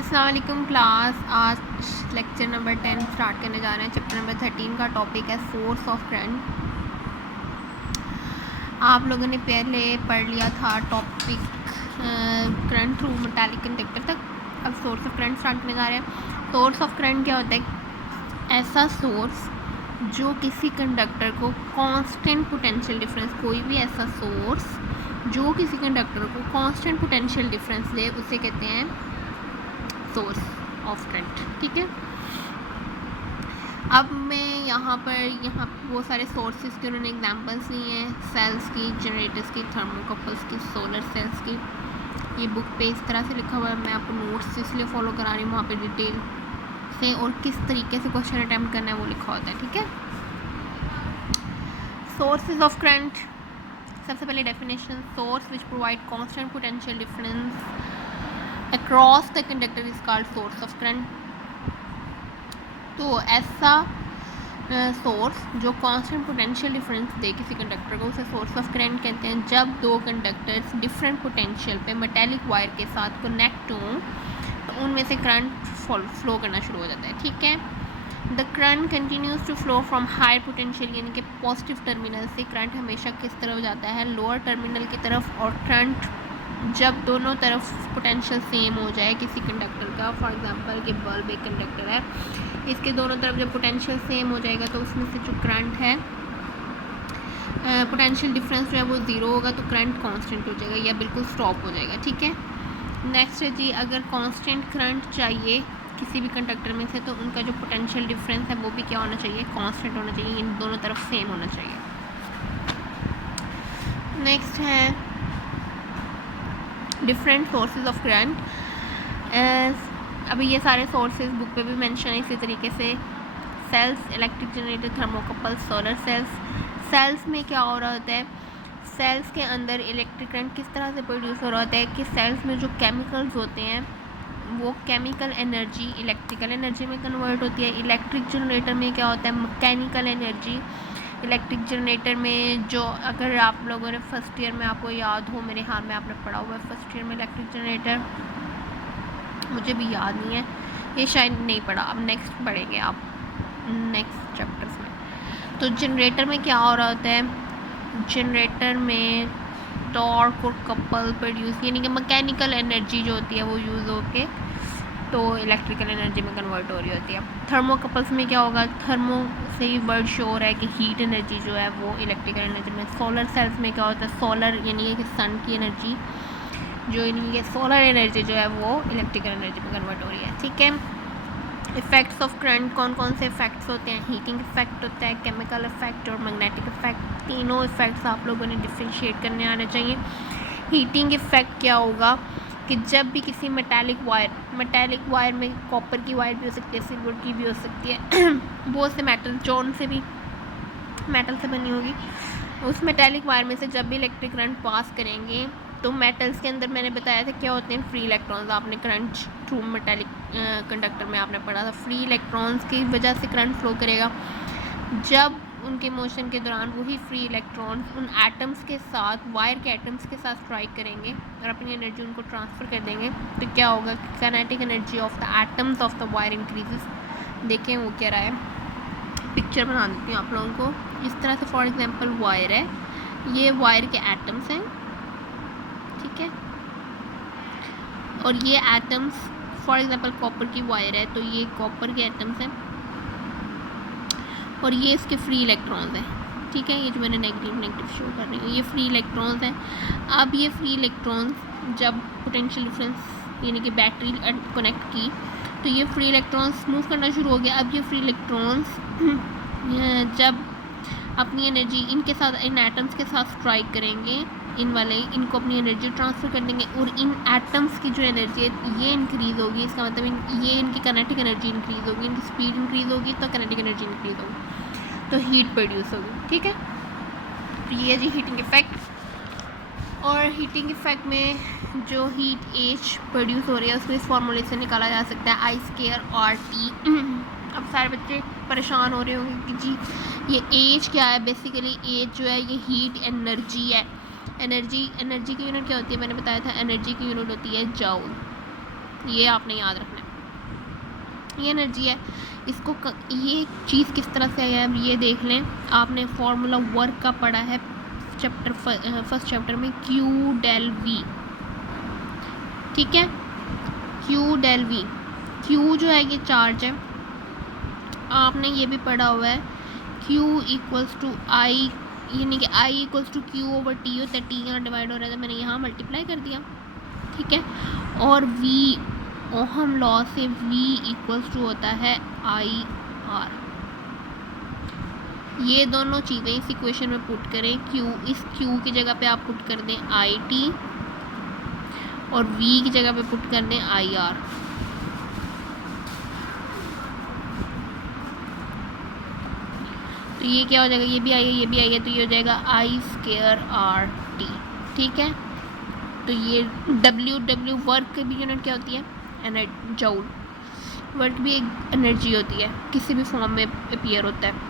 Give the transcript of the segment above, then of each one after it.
अस्सलाम वालेकुम क्लास। आज लेक्चर नंबर 10 स्टार्ट करने जा रहे हैं। चैप्टर नंबर 13 का टॉपिक है सोर्स ऑफ करंट। आप लोगों ने पहले पढ़ लिया था topic current through metallic conductor तक। अब सोर्स ऑफ करंट स्टार्ट करने जा रहे हैं। सोर्स ऑफ करंट क्या होता है? ऐसा सोर्स जो किसी कंडक्टर को कांस्टेंट पोटेंशियल डिफरेंस, कोई भी ऐसा सोर्स जो किसी कंडक्टर को कांस्टेंट पोटेंशियल डिफरेंस दे, उसे कहते हैं सोर्स ऑफ करंट। ठीक है। अब मैं यहाँ बहुत सारे सोर्सेज के उन्होंने एग्जांपल्स लिए हैं, सेल्स की, जनरेटर्स की, थर्मोकपल्स की, सोलर सेल्स की। ये बुक पे इस तरह से लिखा हुआ है, मैं आपको नोट्स इसलिए फॉलो करा रही हूँ, वहाँ पे डिटेल से और किस तरीके से क्वेश्चन अटैम्प्ट करना है वो लिखा होता है। ठीक है। सोर्सेज ऑफ करंट, सबसे पहले definition, source which provide constant potential difference across the conductor is called source of current. तो ऐसा सोर्स जो कांस्टेंट पोटेंशियल डिफरेंस दे किसी कंडक्टर को, उसे सोर्स ऑफ करंट कहते हैं। जब दो कंडक्टर्स डिफरेंट पोटेंशियल पे मेटेलिक वायर के साथ कनेक्ट हों तो उनमें से करंट फ्लो करना शुरू हो जाता है। ठीक है। The current continues to flow from higher potential, यानी कि पॉजिटिव टर्मिनल से करंट हमेशा किस तरफ जाता है? लोअर टर्मिनल की तरफ। और करंट जब दोनों तरफ पोटेंशियल सेम हो जाए किसी कंडक्टर का, फॉर एग्जांपल ये बल्ब एक कंडक्टर है, इसके दोनों तरफ जब पोटेंशियल सेम हो जाएगा तो उसमें से जो करंट है, पोटेंशियल डिफरेंस जो है वो ज़ीरो होगा, तो करंट कांस्टेंट हो जाएगा या बिल्कुल स्टॉप हो जाएगा। ठीक है। नेक्स्ट है जी, अगर कांस्टेंट करंट चाहिए किसी भी कंडक्टर में से तो उनका जो पोटेंशियल डिफरेंस है वो भी क्या होना चाहिए? कांस्टेंट होना चाहिए, इन दोनों तरफ सेम होना चाहिए। नेक्स्ट है डिफरेंट सोर्सेज ऑफ करंट। अभी ये सारे सोर्सेज बुक पे भी मेंशन है इसी तरीके से। Cells, electric generator, thermocouple, solar cells. Cells में क्या हो रहा होता है? सेल्स के अंदर इलेक्ट्रिक करंट किस तरह से प्रोड्यूस हो रहा होता है कि सेल्स में जो केमिकल्स होते हैं वो केमिकल एनर्जी इलेक्ट्रिकल एनर्जी में कन्वर्ट होती है। इलेक्ट्रिक जनरेटर में क्या होता है? Mechanical energy. इलेक्ट्रिक जनरेटर में जो, अगर आप लोगों ने फर्स्ट ईयर में, आपको याद हो, मेरे हाल में आपने पढ़ा हुआ है फर्स्ट ईयर में इलेक्ट्रिक जनरेटर, मुझे भी याद नहीं है, ये शायद नहीं पढ़ा, अब नेक्स्ट पढ़ेंगे आप नेक्स्ट चैप्टर्स में। तो जनरेटर में क्या हो रहा होता है? जनरेटर में टॉर्क और कपल प्रोड्यूस, यानी कि मैकेनिकल एनर्जी जो होती है वो यूज़ होके तो इलेक्ट्रिकल एनर्जी में कन्वर्ट हो रही होती है। थर्मोकपल्स में क्या होगा? थर्मो से ही वर्ड शो हो रहा है कि हीट एनर्जी जो है वो इलेक्ट्रिकल एनर्जी में। सोलर सेल्स में क्या होता है? सोलर यानी कि सन की एनर्जी, जो यानी कि सोलर एनर्जी जो है वो इलेक्ट्रिकल एनर्जी में कन्वर्ट हो रही है। ठीक है। इफ़ेक्ट्स ऑफ करंट, कौन कौन से इफ़ेक्ट्स होते हैं? हीटिंग इफेक्ट होता है, केमिकल इफेक्ट और मैग्नेटिक इफेक्ट। तीनों इफ़ेक्ट्स आप लोगों ने डिफ्रेंशिएट करने आने चाहिए। हीटिंग इफेक्ट क्या होगा कि जब भी किसी मेटालिक वायर में कॉपर की वायर भी हो सकती है, सिल्वर की भी हो सकती है, बहुत से मेटल, जॉन से भी मेटल से बनी होगी, उस मेटालिक वायर में से जब भी इलेक्ट्रिक करंट पास करेंगे तो मेटल्स के अंदर, मैंने बताया था क्या होते हैं? Free electrons. आपने करंट थ्रू मेटालिक कंडक्टर में आपने पढ़ा था, फ्री इलेक्ट्रॉन्स की वजह से करंट फ्लो करेगा। जब उनके मोशन के दौरान वही फ्री इलेक्ट्रॉन्स उन एटम्स के साथ, वायर के एटम्स के साथ स्ट्राइक करेंगे और अपनी एनर्जी उनको ट्रांसफ़र कर देंगे, तो क्या होगा? Kinetic energy of the atoms of the wire increases. देखें वो क्या रहा है, पिक्चर बना देती हूँ आप लोगों को। इस तरह से फॉर एग्जांपल वायर है, ये वायर के एटम्स हैं, ठीक है, और ये एटम्स, फॉर एग्जांपल कॉपर की वायर है तो ये कॉपर के एटम्स हैं और ये इसके फ्री इलेक्ट्रॉन्स हैं। ठीक है। ये जो मैंने नेगेटिव शो कर रही हूँ, ये फ्री इलेक्ट्रॉन्स हैं। अब ये फ्री इलेक्ट्रॉन्स जब पोटेंशियल डिफरेंस यानी कि बैटरी कनेक्ट की तो ये फ्री इलेक्ट्रॉन्स मूव करना शुरू हो गया। अब ये फ्री इलेक्ट्रॉन्स जब अपनी एनर्जी इनके साथ, इन एटम्स के साथ स्ट्राइक करेंगे, इनको अपनी एनर्जी ट्रांसफ़र कर देंगे और इन एटम्स की जो एनर्जी है ये इंक्रीज़ होगी। इसका मतलब ये इनकी काइनेटिक एनर्जी इंक्रीज़ होगी, इनकी स्पीड इंक्रीज़ होगी तो काइनेटिक एनर्जी इंक्रीज़ होगी, तो हीट प्रोड्यूस होगी। ठीक है। तो ये है जी हीटिंग इफेक्ट। और हीटिंग इफेक्ट में जो हीट एच प्रोड्यूस हो रही है उसको इस फार्मूले से निकाला जा सकता है, I²RT। अब सारे बच्चे परेशान हो रहे होंगे कि जी ये एच क्या है? बेसिकली एच जो है ये हीट एनर्जी है। एनर्जी की यूनिट क्या होती है? मैंने बताया था एनर्जी की यूनिट होती है जूल। ये आपने याद रखना है। ये एनर्जी है, इसको ये चीज़ किस तरह से है अब ये देख लें। आपने फार्मूला वर्क का पढ़ा है फर्स्ट चैप्टर में, क्यू डेल वी, ठीक है, क्यू डेल वी। क्यू जो है ये चार्ज है, आपने ये भी पढ़ा हुआ है, क्यू इक्वल्स टू आई, यानी कि I equals to Q over T होता है, टी यहाँ डिवाइड हो रहा था, मैंने यहाँ मल्टीप्लाई कर दिया, ठीक है। और वी ओहम लॉ से V इक्वल्स टू होता है आई आर। ये दोनों चीज़ें इस इक्वेशन में पुट करें, Q, इस Q की जगह पे आप पुट कर दें आई टी और V की जगह पे पुट कर दें आई आर। तो ये क्या हो जाएगा, ये भी आई है, ये भी आई है, तो ये हो जाएगा आई स्क्वायर आर टी, ठीक है। तो ये W वर्क की भी यूनिट क्या होती है, जूल। वर्क भी एक एनर्जी होती है, किसी भी फॉर्म में अपीयर होता है।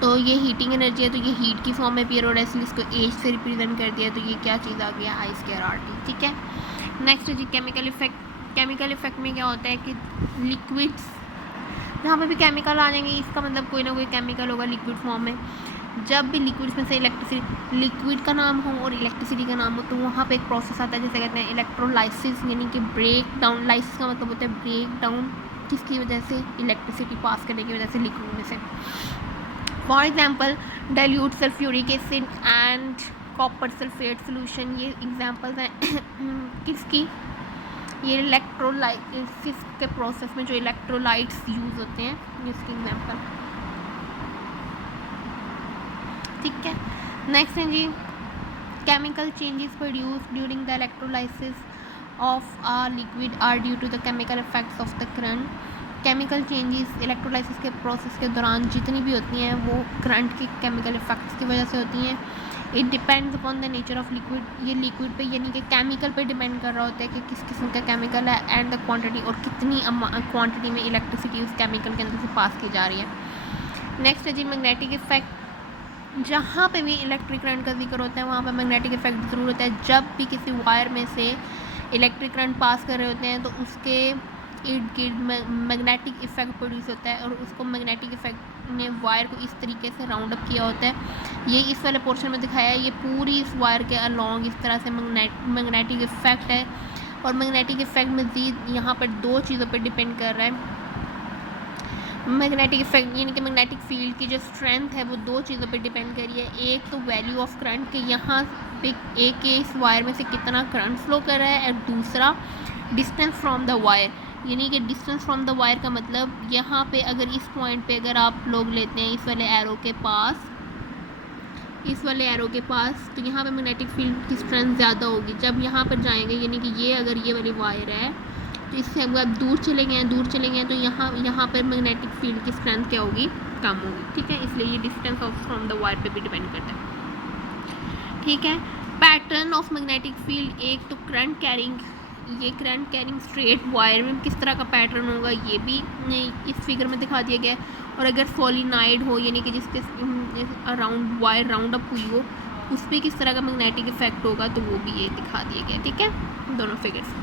तो ये हीटिंग एनर्जी है, तो ये हीट की फॉर्म में अपीयर हो रहा है, इसलिए इसको एच से रिप्रेजेंट कर दिया, तो ये क्या चीज़ आ गया, आई स्क्वायर आर टी, ठीक है। नेक्स्ट जी केमिकल इफेक्ट। केमिकल इफेक्ट में क्या होता है कि लिक्विड्स, जहाँ पे भी केमिकल आ जाएंगे इसका मतलब कोई ना कोई केमिकल होगा लिक्विड फॉर्म में। जब भी लिक्विड्स में से इलेक्ट्रिसिटी, लिक्विड का नाम हो और इलेक्ट्रिसिटी का नाम हो, तो वहाँ पे एक प्रोसेस आता है जिसे कहते हैं इलेक्ट्रोलाइसिस, यानी कि ब्रेक डाउन। लाइसिस का मतलब होता है ब्रेक डाउन, किसकी वजह से, इलेक्ट्रिसिटी पास करने की वजह से लिक्विड में से। For example dilute sulphuric acid and copper sulphate solution, ये एग्जांपल्स हैं किसकी, ये इलेक्ट्रोलाइसिस के प्रोसेस में जो इलेक्ट्रोलाइट्स यूज़ होते हैं, इसकी एग्जांपल, ठीक है। नेक्स्ट है जी chemical changes produce during the electrolysis of a liquid are due to the chemical effects of the current. Chemical changes electrolysis के प्रोसेस के दौरान जितनी भी होती हैं वो करंट के केमिकल इफेक्ट्स की वजह से होती हैं। It depends upon the nature of liquid, ये लिक्विड पे यानी कि केमिकल पे डिपेंड कर रहा होता है कि किस किस्म का केमिकल है, एंड द क्वांटिटी, और कितनी क्वांटिटी में इलेक्ट्रिसिटी उस केमिकल के अंदर से पास की जा रही है। नेक्स्ट है जी मैग्नेटिक इफेक्ट। जहाँ पे भी इलेक्ट्रिक करंट का जिक्र होता है वहाँ पे मैग्नेटिक इफेक्ट ज़रूर होता है। जब भी किसी वायर में से इलेक्ट्रिक करंट पास कर रहे होते हैं तो उसके इर्द गिर्द मैग्नेटिक इफेक्ट प्रोड्यूस होता है, और उसको मैग्नेटिक इफेक्ट ने वायर को इस तरीके से राउंड अप किया होता है। ये इस वाले पोर्शन में दिखाया है, ये पूरी इस वायर के अलॉन्ग इस तरह से मैग्नेटिक इफेक्ट है। और मैग्नेटिक इफेक्ट मज़ीद यहाँ पर दो चीज़ों पर डिपेंड कर रहा है। मैग्नेटिक इफेक्ट यानी कि मैग्नेटिक फील्ड की जो स्ट्रेंथ है वो दो चीज़ों पे डिपेंड कर रही है। एक तो वैल्यू ऑफ करंट कि यहाँ पे एक के इस वायर में से कितना करंट फ्लो कर रहा है, और दूसरा डिस्टेंस फ्रॉम द वायर, यानी कि डिस्टेंस फ्रॉम द वायर का मतलब यहाँ पे अगर इस पॉइंट पे अगर आप लोग लेते हैं इस वाले एरो के पास, इस वाले एरो के पास, तो यहाँ पे मैग्नेटिक फील्ड की स्ट्रेंथ ज़्यादा होगी। जब यहाँ पर जाएंगे यानी कि ये अगर ये वाली वायर है तो इससे अगर आप दूर चले गए तो यहाँ पर मैग्नेटिक फील्ड की स्ट्रेंथ क्या होगी, कम होगी, ठीक है। इसलिए ये distance of from the wire पे भी डिपेंड करता है, ठीक है। पैटर्न ऑफ मैग्नेटिक फील्ड, एक तो करंट कैरिंग, ये करंट कैरिंग स्ट्रेट वायर में किस तरह का पैटर्न होगा ये भी इस फिगर में दिखा दिया गया है। और अगर सोलिनाइड हो यानी कि जिसके अराउंड वायर राउंड अप हुई हो उस पर किस तरह का मैग्नेटिक इफेक्ट होगा तो वो भी ये दिखा दिया गया, ठीक है, दोनों फिगर्स।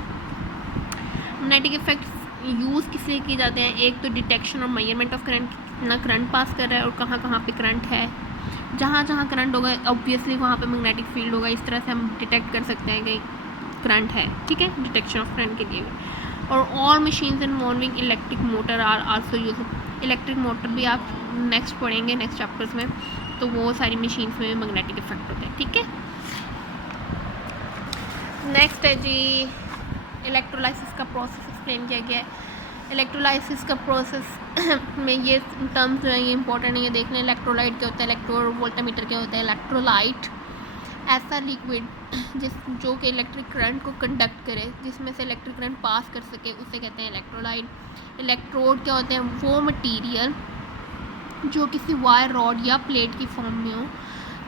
मैग्नेटिक इफेक्ट यूज़ किस लिए किए जाते हैं, एक तो डिटेक्शन और मेजरमेंट ऑफ करंट, कितना करंट पास कर रहा है और कहाँ कहाँ पे करंट है। जहाँ जहाँ करंट होगा ऑब्वियसली वहाँ पे मैग्नेटिक फील्ड होगा, इस तरह से हम डिटेक्ट कर सकते हैं कि करंट है, ठीक है, डिटेक्शन ऑफ करंट के लिए। और machines involving electric motor are also use, electric motor भी आप नेक्स्ट पढ़ेंगे नेक्स्ट चैप्टर्स में, तो वो सारी मशीन्स में मैग्नेटिक इफेक्ट होता है, ठीक है। नेक्स्ट है जी इलेक्ट्रोलाइसिस का प्रोसेस एक्सप्लेन किया गया है। इलेक्ट्रोलाइसिस का प्रोसेस में ये टर्म्स जो है ये इंपॉर्टेंट है, ये देख लें। इलेक्ट्रोलाइट क्या होता है, इलेक्ट्रोवोल्टामीटर क्या होता है। इलेक्ट्रोलाइट ऐसा लिक्विड जो कि इलेक्ट्रिक करंट को कंडक्ट करे, जिसमें से इलेक्ट्रिक करंट पास कर सके, उसे कहते हैं इलेक्ट्रोलाइट। इलेक्ट्रोड क्या होते हैं, वो मटीरियल जो किसी वायर रॉड या प्लेट की फॉर्म में हो,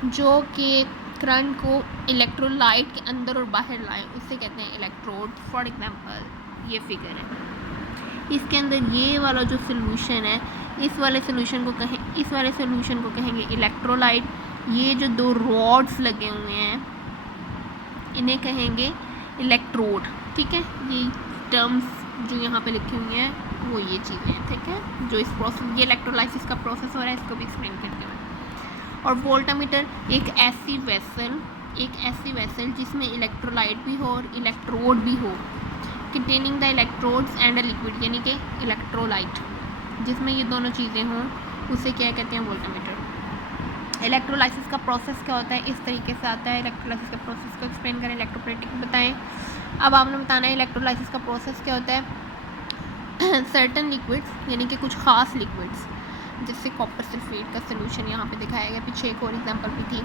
जो कि करंट को इलेक्ट्रोलाइट के अंदर और बाहर लाए, उसे कहते हैं इलेक्ट्रोड। फॉर एग्जांपल ये फिगर है, इसके अंदर ये वाला जो सोल्यूशन है, इस वाले सोल्यूशन को कहेंगे इलेक्ट्रोलाइट। ये जो दो रॉड्स लगे हुए हैं इन्हें कहेंगे इलेक्ट्रोड, ठीक है। ये टर्म्स जो यहाँ पे लिखी हुई हैं वो ये चीज़ें हैं, ठीक है, जो इस प्रोसेस, ये इलेक्ट्रोलाइसिस का प्रोसेस हो रहा है, इसको भी एक्सप्लेन करती हूँ। और वोल्टामीटर एक ऐसी वेसल जिसमें इलेक्ट्रोलाइट भी हो और इलेक्ट्रोड भी हो, containing the electrodes and a liquid, यानी कि इलेक्ट्रोलाइट, जिसमें ये दोनों चीज़ें हों, उसे क्या कहते हैं, वोल्टामीटर। इलेक्ट्रोलाइसिस का प्रोसेस क्या होता है, इस तरीके से आता है। इलेक्ट्रोलाइसिस का प्रोसेस को एक्सप्लेन करें, इलेक्ट्रोप्रेटिक बताएं। अब आपने बताना है इलेक्ट्रोलाइसिस का प्रोसेस क्या होता है। सर्टन लिक्विड्स, यानी कि कुछ ख़ास लिक्विड्स, जिससे कॉपर सल्फेट का सोल्यूशन यहाँ पे दिखाया गया, पीछे एक और एग्जांपल भी थी।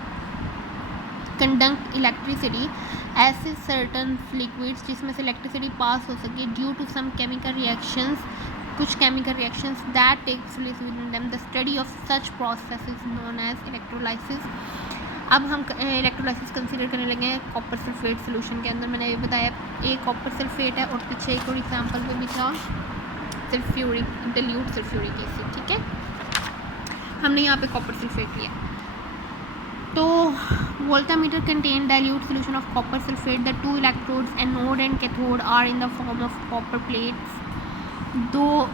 कंडक्ट इलेक्ट्रिसिटी, ऐसे सर्टन लिक्विड्स जिसमें से इलेक्ट्रिसिटी पास हो सके due to some chemical reactions, कुछ chemical reactions that takes place with them, the study of such process is known as electrolysis. अब हम इलेक्ट्रोलाइसिस कंसीडर करने लगे हैं कॉपर सल्फेट सोल्यूशन के अंदर। मैंने ये बताया एक कॉपर सल्फेट है और पीछे एक और एग्जांपल में भी था सल्फ्यूरिक, डिल्यूट सल्फ्यूरिक एसिड, ठीक है, हमने यहाँ पे कॉपर सल्फेट लिया। तो voltameter contain dilute solution of copper sulphate, the two electrodes anode and cathode are in the form of copper plates. दो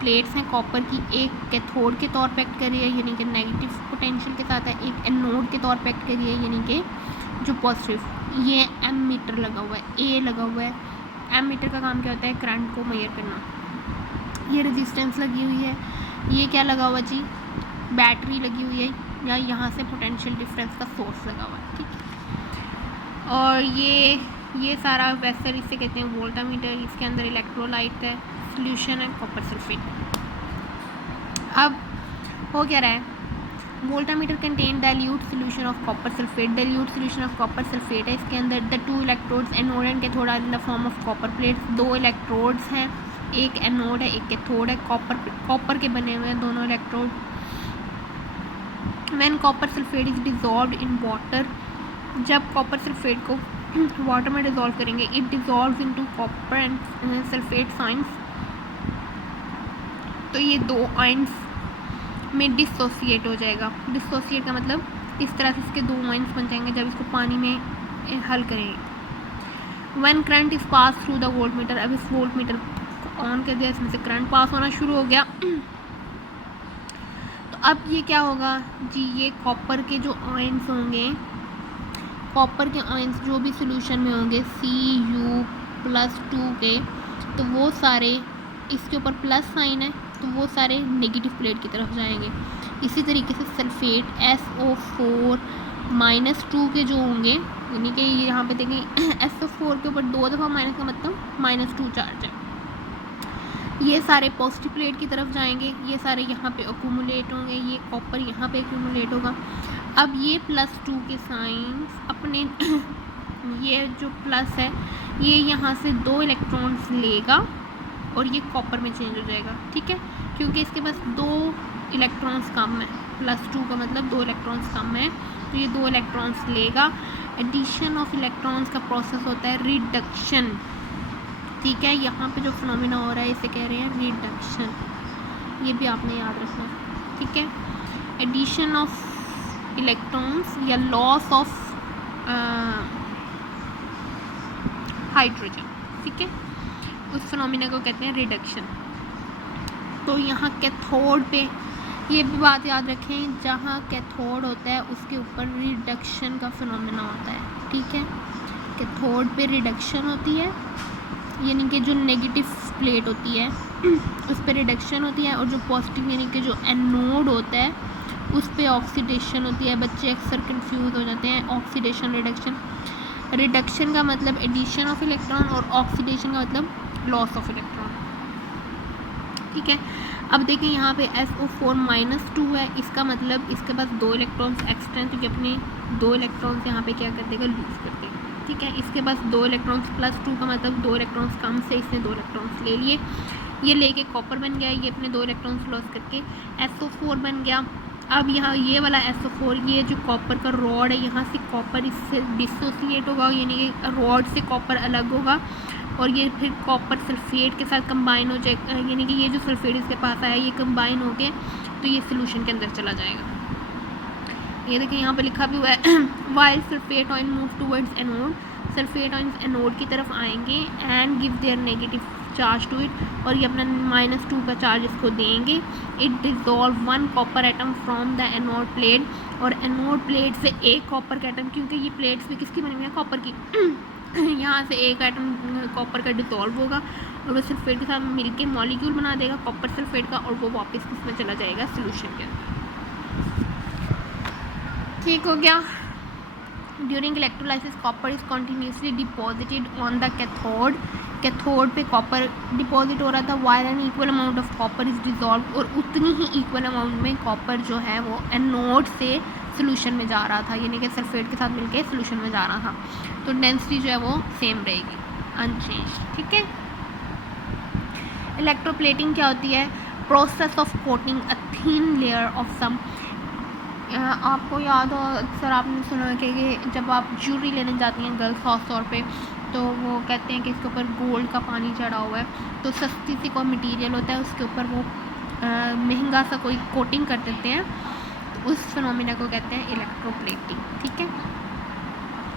प्लेट्स हैं कॉपर की, एक कैथोड के तौर पर एक्ट कर रही है यानी कि नेगेटिव पोटेंशियल के साथ है, एक एनोड के तौर पर एक्ट कर रही है यानी कि जो पॉजिटिव। ये एम मीटर लगा हुआ है, ए लगा हुआ है। एम मीटर का काम क्या होता है, करंट को मेजर करना। ये रेजिस्टेंस लगी हुई है, ये क्या लगा हुआ जी, बैटरी लगी हुई है, या यहाँ से पोटेंशियल डिफरेंस का सोर्स लगा हुआ है, ठीक है। और ये सारा वेसल, इसे कहते हैं वोल्टामीटर, इसके अंदर इलेक्ट्रोलाइट है, सोल्यूशन है कॉपर सल्फेट। अब हो क्या रहा है, voltameter contain dilute solution of copper sulphate, dilute solution of copper sulphate है, इसके अंदर the two electrodes anode and cathode are in the form of copper plates. दो इलेक्ट्रोड्स हैं, एक एनोड है एक कैथोड है, कॉपर के बने हुए हैं दोनों electrode. When copper sulphate is dissolved in water, जब कॉपर सल्फेट को वाटर में डिजॉल्व करेंगे, it dissolves into copper and sulphate ions, तो ये दो आयंस में डिसोसिएट हो जाएगा। डिसोसिएट का मतलब इस तरह से इसके दो आयंस बन जाएंगे जब इसको पानी में हल करेंगे। When current is pass through the voltmeter, अब इस वोल्टमीटर को ऑन कर दिया, इसमें से करंट पास होना शुरू हो गया। तो अब ये क्या होगा जी, ये कॉपर के जो आयंस होंगे, कॉपर के आयंस जो भी सोल्यूशन में होंगे Cu+2 के, तो वो सारे, इसके ऊपर प्लस साइन है तो वो सारे नेगेटिव प्लेट की तरफ जाएंगे। इसी तरीके से सल्फेट SO4-2 के जो होंगे, यानी कि यहाँ पे देखें SO4 के ऊपर 2 दफ़ा माइनस का मतलब -2 चार्ज है, ये सारे पॉजिटिव प्लेट की तरफ जाएंगे, ये सारे यहाँ पे अक्यूमुलेट होंगे, ये कॉपर यहाँ पे अक्यूमुलेट होगा। अब ये +2 के साइंस अपने ये जो प्लस है ये यहाँ से 2 इलेक्ट्रॉन्स लेगा और ये कॉपर में चेंज हो जाएगा, ठीक है, क्योंकि इसके पास 2 इलेक्ट्रॉन्स कम है, +2 का मतलब 2 इलेक्ट्रॉन्स कम है, तो ये 2 इलेक्ट्रॉन्स लेगा। एडिशन ऑफ इलेक्ट्रॉन्स का प्रोसेस होता है रिडक्शन, ठीक है, यहाँ पे जो फिनोमेना हो रहा है इसे कह रहे हैं रिडक्शन, ये भी आपने याद रखना है, ठीक है। एडिशन ऑफ इलेक्ट्रॉन्स या लॉस ऑफ हाइड्रोजन, ठीक है, उस फिनोमेना को कहते हैं रिडक्शन। तो यहाँ कैथोड पे ये भी बात याद रखें, जहाँ कैथोड होता है उसके ऊपर रिडक्शन का फिनोमेना होता है, ठीक है, कैथोड पे रिडक्शन होती है, यानी कि जो नेगेटिव प्लेट होती है उस पर रिडक्शन होती है, और जो पॉजिटिव यानी कि जो एनोड होता है उस पर ऑक्सीडेशन होती है। बच्चे अक्सर कंफ्यूज हो जाते हैं, ऑक्सीडेशन रिडक्शन। रिडक्शन का मतलब एडिशन ऑफ इलेक्ट्रॉन और ऑक्सीडेशन का मतलब लॉस ऑफ इलेक्ट्रॉन, ठीक है। अब देखें यहाँ पे SO4-2 है, इसका मतलब इसके पास 2 इलेक्ट्रॉन्स एक्स्ट्रा हैं, तो ये अपने 2 इलेक्ट्रॉन्स यहाँ पे क्या कर देगा, लूज़ कर देगा, ठीक है। इसके पास 2 इलेक्ट्रॉन्स +2 का मतलब 2 इलेक्ट्रॉन्स कम से इसने 2 इलेक्ट्रॉन्स ले लिए, ये लेके कॉपर बन गया, ये अपने 2 इलेक्ट्रॉन्स लॉस करके SO4 बन गया। अब यहाँ ये वाला SO4, ये जो कॉपर का रॉड है, यहाँ से कॉपर इससे डिसोसिएट होगा, यानी कि रॉड से कॉपर अलग होगा, और ये फिर कॉपर सल्फेट के साथ कंबाइन हो जाएगा, यानी कि ये जो सल्फेट इसके पास आया ये कंबाइन हो गया तो ये सोल्यूशन के अंदर चला जाएगा। ये देखिए यहाँ पे लिखा भी हुआ है while sulphate ion move towards anode sulphate ions anode की तरफ आएंगे and give their negative charge to it, और ये अपना -2 का चार्ज इसको देंगे। It dissolve 1 copper atom from the anode plate, और एनोड प्लेट से एक कॉपर का एटम, क्योंकि ये प्लेट्स भी किसकी बनी हुई है, कॉपर की यहाँ से एक एटम कॉपर का डिज़ोल्व होगा और वो सल्फेट के साथ मिलके मॉलिक्यूल बना देगा कॉपर सल्फेट का, और वो वापस किसमें चला जाएगा, सोल्यूशन के अंदर। ठीक हो गया। During electrolysis copper is continuously deposited on the cathode, cathode पे कॉपर डिपॉजिट हो रहा था, while an equal amount of copper is dissolve, और उतनी ही इक्वल अमाउंट में कॉपर जो है वो एनोड से सोल्यूशन में जा रहा था, यानी कि सल्फेट के साथ मिलके सोल्यूशन में जा रहा था, तो डेंसिटी जो है वो सेम रहेगी, अनचेंज। ठीक है। इलेक्ट्रोप्लेटिंग क्या होती है, process of coating a thin layer of some, आपको याद हो अक्सर आपने सुना है कि जब आप ज्वेलरी लेने जाती हैं गर्ल्स खास तौर पे, तो वो कहते हैं कि इसके ऊपर गोल्ड का पानी चढ़ा हुआ है, तो सस्ती सी कोई मटेरियल होता है उसके ऊपर वो महंगा सा कोई कोटिंग कर देते हैं, तो उस फिनोमिना को कहते हैं इलेक्ट्रोप्लेटिंग। ठीक है।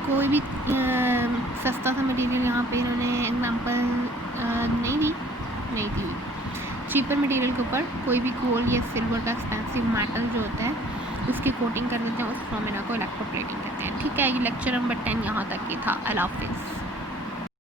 कोई भी सस्ता सा मटेरियल यहाँ पे इन्होंने एग्जांपल नहीं दी हुई, चीपर मटेरियल के ऊपर कोई भी गोल्ड या सिल्वर का एक्सपेंसिव मेटल जो होता है उसकी कोटिंग कर देते हैं, उस फिनोमिना को इलेक्ट्रोप्लेटिंग कहते हैं। ठीक है। ये लेक्चर नंबर 10 यहाँ तक ही था। अल्लाह हाफिज़।